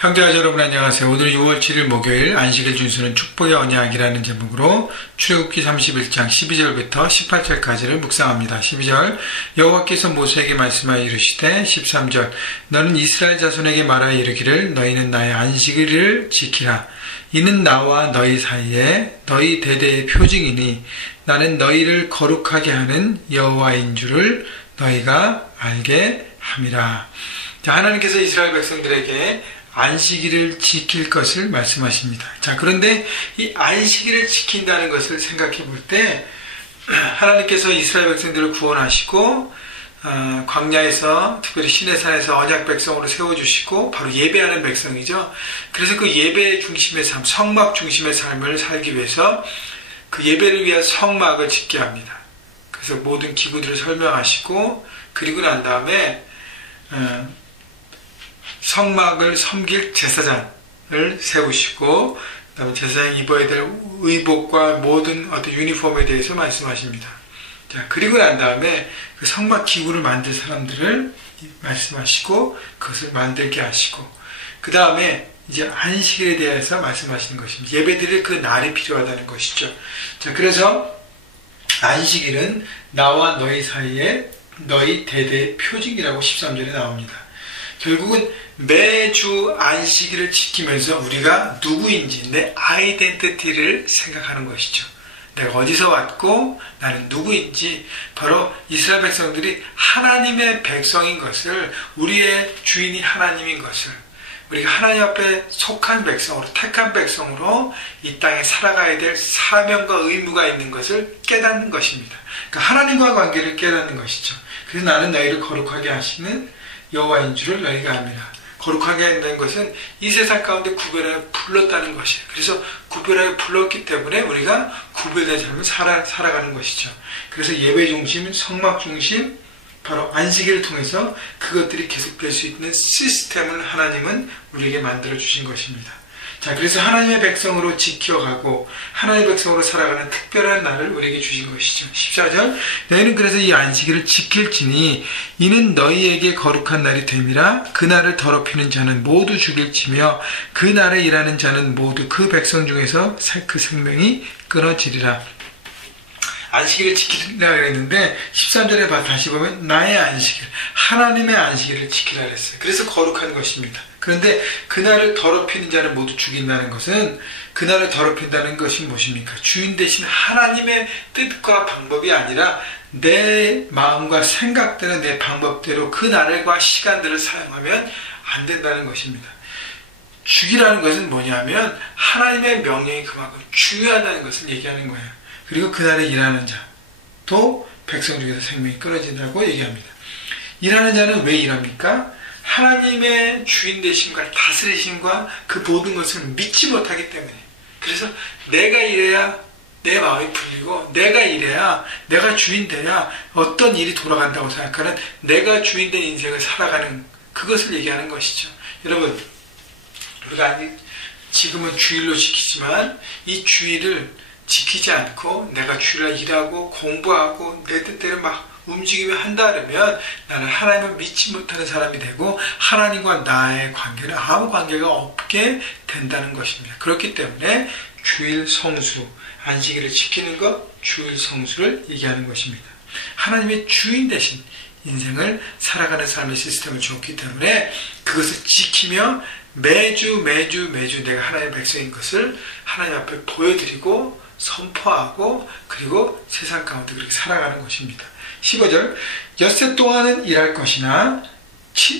형제와 여러분 안녕하세요. 오늘 6월 7일 목요일 안식일 준수는 축복의 언약이라는 제목으로 출애굽기 31장 12절부터 18절까지를 묵상합니다. 12절 여호와께서 모세에게 말씀하여 이르시되 13절 너는 이스라엘 자손에게 말하여 이르기를 너희는 나의 안식일을 지키라. 이는 나와 너희 사이에 너희 대대의 표징이니 나는 너희를 거룩하게 하는 여호와인 줄을 너희가 알게 함이라. 자, 하나님께서 이스라엘 백성들에게 안식일을 지킬 것을 말씀하십니다. 자, 그런데 이 안식일을 지킨다는 것을 생각해 볼 때 하나님께서 이스라엘 백성들을 구원하시고 광야에서 특별히 시내산에서 언약 백성으로 세워주시고 바로 예배하는 백성이죠. 그래서 그 예배 중심의 삶, 성막 중심의 삶을 살기 위해서 그 예배를 위한 성막을 짓게 합니다. 그래서 모든 기구들을 설명하시고 그리고 난 다음에 성막을 섬길 제사장을 세우시고 그다음에 제사장이 입어야 될 의복과 모든 어떤 유니폼에 대해서 말씀하십니다. 자, 그리고 난 다음에 그 성막 기구를 만들 사람들을 말씀하시고 그것을 만들게 하시고 그 다음에 이제 안식일에 대해서 말씀하시는 것입니다. 예배드릴 그 날이 필요하다는 것이죠. 자, 그래서 안식일은 나와 너희 사이에 너희 대대의 표징이라고 13절에 나옵니다. 결국은 매주 안식일을 지키면서 우리가 누구인지 내 아이덴티티를 생각하는 것이죠. 내가 어디서 왔고 나는 누구인지 바로 이스라엘 백성들이 하나님의 백성인 것을 우리의 주인이 하나님인 것을 우리가 하나님 앞에 속한 백성으로 택한 백성으로 이 땅에 살아가야 될 사명과 의무가 있는 것을 깨닫는 것입니다. 그러니까 하나님과 관계를 깨닫는 것이죠. 그래서 나는 너희를 거룩하게 하시는 여호와인 줄을 너희가 압니다. 거룩하게 한다는 것은 이 세상 가운데 구별하여 불렀다는 것이에요. 그래서 구별하여 불렀기 때문에 우리가 구별된 삶을 살아가는 것이죠. 그래서 예배 중심, 성막 중심, 바로 안식일을 통해서 그것들이 계속될 수 있는 시스템을 하나님은 우리에게 만들어 주신 것입니다. 자, 그래서 하나님의 백성으로 지켜가고 하나님의 백성으로 살아가는 특별한 날을 우리에게 주신 것이죠. 14절 너희는 그래서 이 안식일을 지킬지니 이는 너희에게 거룩한 날이 됨이라. 그 날을 더럽히는 자는 모두 죽일지며 그 날에 일하는 자는 모두 그 백성 중에서 그 생명이 끊어지리라. 안식일을 지키라 그랬는데 13절에 다시 보면 나의 안식일, 하나님의 안식일을 지키라 그랬어요. 그래서 거룩한 것입니다. 그런데 그날을 더럽히는 자는 모두 죽인다는 것은 그날을 더럽힌다는 것이 무엇입니까? 주인 대신 하나님의 뜻과 방법이 아니라 내 마음과 생각대로 내 방법대로 그 날과 시간들을 사용하면 안 된다는 것입니다. 죽이라는 것은 뭐냐면 하나님의 명령이 그만큼 중요하다는 것을 얘기하는 거예요. 그리고 그날에 일하는 자도 백성 중에서 생명이 끊어진다고 얘기합니다. 일하는 자는 왜 일합니까? 하나님의 주인 되심과 다스리심과 그 모든 것을 믿지 못하기 때문에. 그래서 내가 일해야 내 마음이 풀리고 내가 일해야 내가 주인 돼야 어떤 일이 돌아간다고 생각하는 내가 주인 된 인생을 살아가는 그것을 얘기하는 것이죠. 여러분, 우리가 지금은 주일로 지키지만 이 주일을 지키지 않고 내가 주일날 일하고 공부하고 내 뜻대로 막 움직이며 한다 그러면 나는 하나님을 믿지 못하는 사람이 되고 하나님과 나의 관계는 아무 관계가 없게 된다는 것입니다. 그렇기 때문에 주일 성수, 안식일을 지키는 것, 주일 성수를 얘기하는 것입니다. 하나님의 주인 대신 인생을 살아가는 삶의 시스템을 주었기 때문에 그것을 지키며 매주 내가 하나님의 백성인 것을 하나님 앞에 보여드리고 선포하고 그리고 세상 가운데 그렇게 살아가는 것입니다. 15절 엿새 동안은 일할 것이나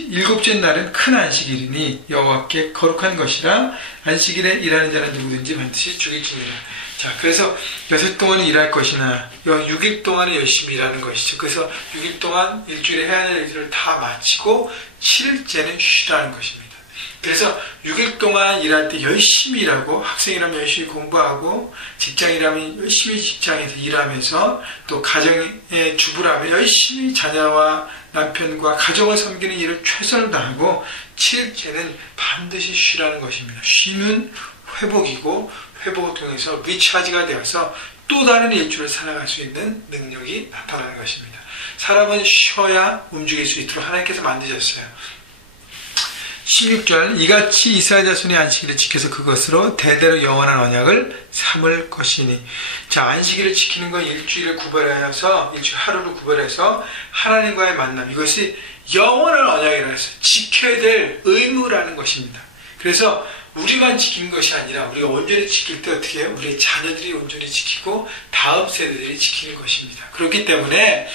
일곱째 날은 큰 안식일이니 여호와께 거룩한 것이라. 안식일에 일하는 자는 누구든지 반드시 죽일지니라. 자, 그래서 엿새 동안은 일할 것이나 6일 동안은 열심히 일하는 것이죠. 그래서 6일 동안 일주일에 해야 할 일들을 다 마치고 7일째는 쉬라는 것입니다. 그래서 6일 동안 일할 때 열심히 일하고 학생이라면 열심히 공부하고 직장이라면 열심히 직장에서 일하면서 또 가정의 주부라면 열심히 자녀와 남편과 가정을 섬기는 일을 최선을 다하고 7일째는 반드시 쉬라는 것입니다. 쉼은 회복이고 회복을 통해서 리차지가 되어서 또 다른 일주를 살아갈 수 있는 능력이 나타나는 것입니다. 사람은 쉬어야 움직일 수 있도록 하나님께서 만드셨어요. 16절 이같이 이스라엘 자손의 안식일을 지켜서 그것으로 대대로 영원한 언약을 삼을 것이니. 자, 안식일을 지키는 건 일주일을 구별해서 일주일 하루를 구별해서 하나님과의 만남, 이것이 영원한 언약이라고 해서 지켜야 될 의무라는 것입니다. 그래서 우리만 지키는 것이 아니라 우리가 온전히 지킬 때 어떻게 해요? 우리의 자녀들이 온전히 지키고 다음 세대들이 지키는 것입니다. 그렇기 때문에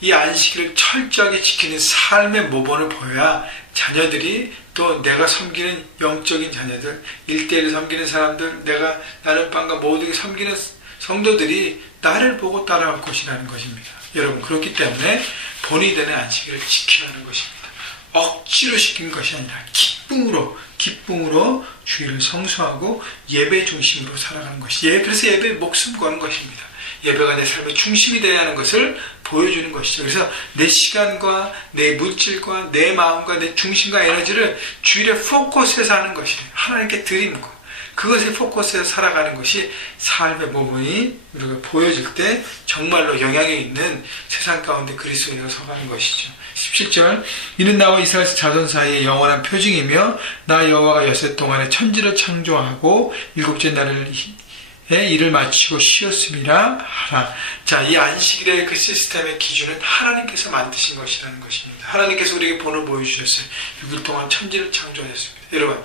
이 안식일을 철저하게 지키는 삶의 모범을 보여야 자녀들이 또 내가 섬기는 영적인 자녀들, 1대1을 섬기는 사람들, 나는 빵과 모두에게 섬기는 성도들이 나를 보고 따라갈 것이라는 것입니다. 여러분, 그렇기 때문에 본이 되는 안식일을 지키라는 것입니다. 억지로 시킨 것이 아니라 기쁨으로 주일을 성수하고 예배 중심으로 살아가는 것이, 그래서 예배에 목숨 거는 것입니다. 예배가 내 삶의 중심이 되어야 하는 것을 보여주는 것이죠. 그래서 내 시간과 내 물질과 내 마음과 내 중심과 에너지를 주일에 포커스해서 하는 것이, 하나님께 드리는 것, 그것에 포커스해서 살아가는 것이 삶의 모범이 우리가 보여질 때 정말로 영향이 있는 세상 가운데 그리스도인으로 서가는 것이죠. 17절 이는 나와 이스라엘 자손 사이의 영원한 표징이며 나 여호와가 엿새 동안에 천지를 창조하고 일곱째 날을 일을 마치고 쉬었음이라 하라. 자, 이 안식일의 그 시스템의 기준은 하나님께서 만드신 것이라는 것입니다. 하나님께서 우리에게 본을 보여주셨어요. 6일 동안 천지를 창조하셨습니다. 여러분,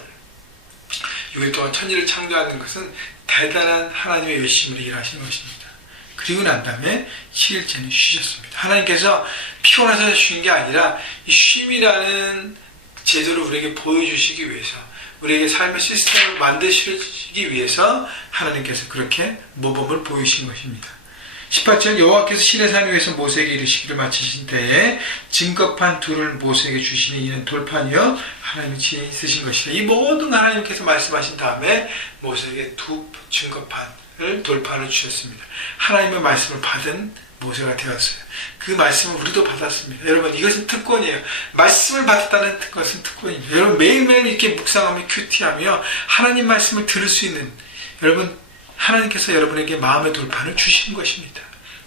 6일 동안 천지를 창조하는 것은 대단한 하나님의 열심으로 일하신 것입니다. 그리고 난 다음에 7일째는 쉬셨습니다. 하나님께서 피곤해서 쉬는 게 아니라 이 쉼이라는 제도를 우리에게 보여주시기 위해서, 우리에게 삶의 시스템을 만드시기 위해서 하나님께서 그렇게 모범을 보이신 것입니다. 18절 여호와께서 시내산 위에서 모세에게 이르시기를 마치신 때에 증거판 둘을 모세에게 주시니 이는 돌판이요 하나님의 친히 쓰신 것이다. 이 모든 하나님께서 말씀하신 다음에 모세에게 두 증거판을, 돌판을 주셨습니다. 하나님의 말씀을 받은 모세가 되었어요. 그 말씀을 우리도 받았습니다. 여러분, 이것은 특권이에요. 말씀을 받았다는 것은 특권입니다. 여러분, 매일매일 이렇게 묵상하며 큐티하며 하나님 말씀을 들을 수 있는, 여러분, 하나님께서 여러분에게 마음의 돌판을 주시는 것입니다.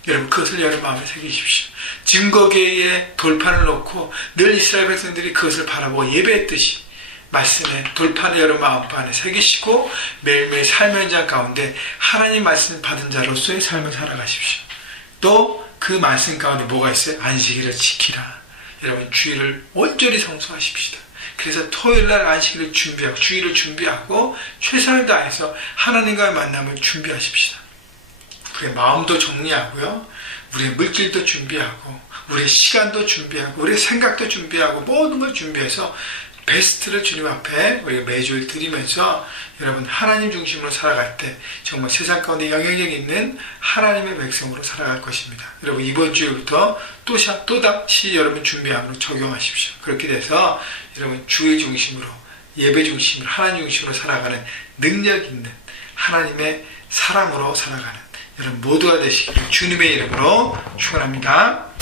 여러분, 그것을 여러분 마음에 새기십시오. 증거계에 돌판을 놓고 늘 이스라엘 백성들이 그것을 바라보고 예배했듯이 말씀의 돌판을 여러분 마음판에 새기시고 매일매일 삶의 현장 가운데 하나님 말씀을 받은 자로서의 삶을 살아가십시오. 또 그 말씀 가운데 뭐가 있어요? 안식일을 지키라. 여러분, 주일을 온전히 성수하십시다. 그래서 토요일날 안식일을 준비하고 주일을 준비하고 최선을 다해서 하나님과의 만남을 준비하십시다. 우리의 마음도 정리하고요, 우리의 물질도 준비하고 우리의 시간도 준비하고 우리의 생각도 준비하고 모든 걸 준비해서 베스트를 주님 앞에 우리가 매주일 드리면서 여러분 하나님 중심으로 살아갈 때 정말 세상 가운데 영향력 있는 하나님의 백성으로 살아갈 것입니다. 여러분, 이번 주일부터 또다시 여러분 준비함으로 적용하십시오. 그렇게 돼서 여러분 주의 중심으로, 예배 중심으로, 하나님 중심으로 살아가는 능력 있는 하나님의 사람으로 살아가는 여러분 모두가 되시기를 주님의 이름으로 축원합니다.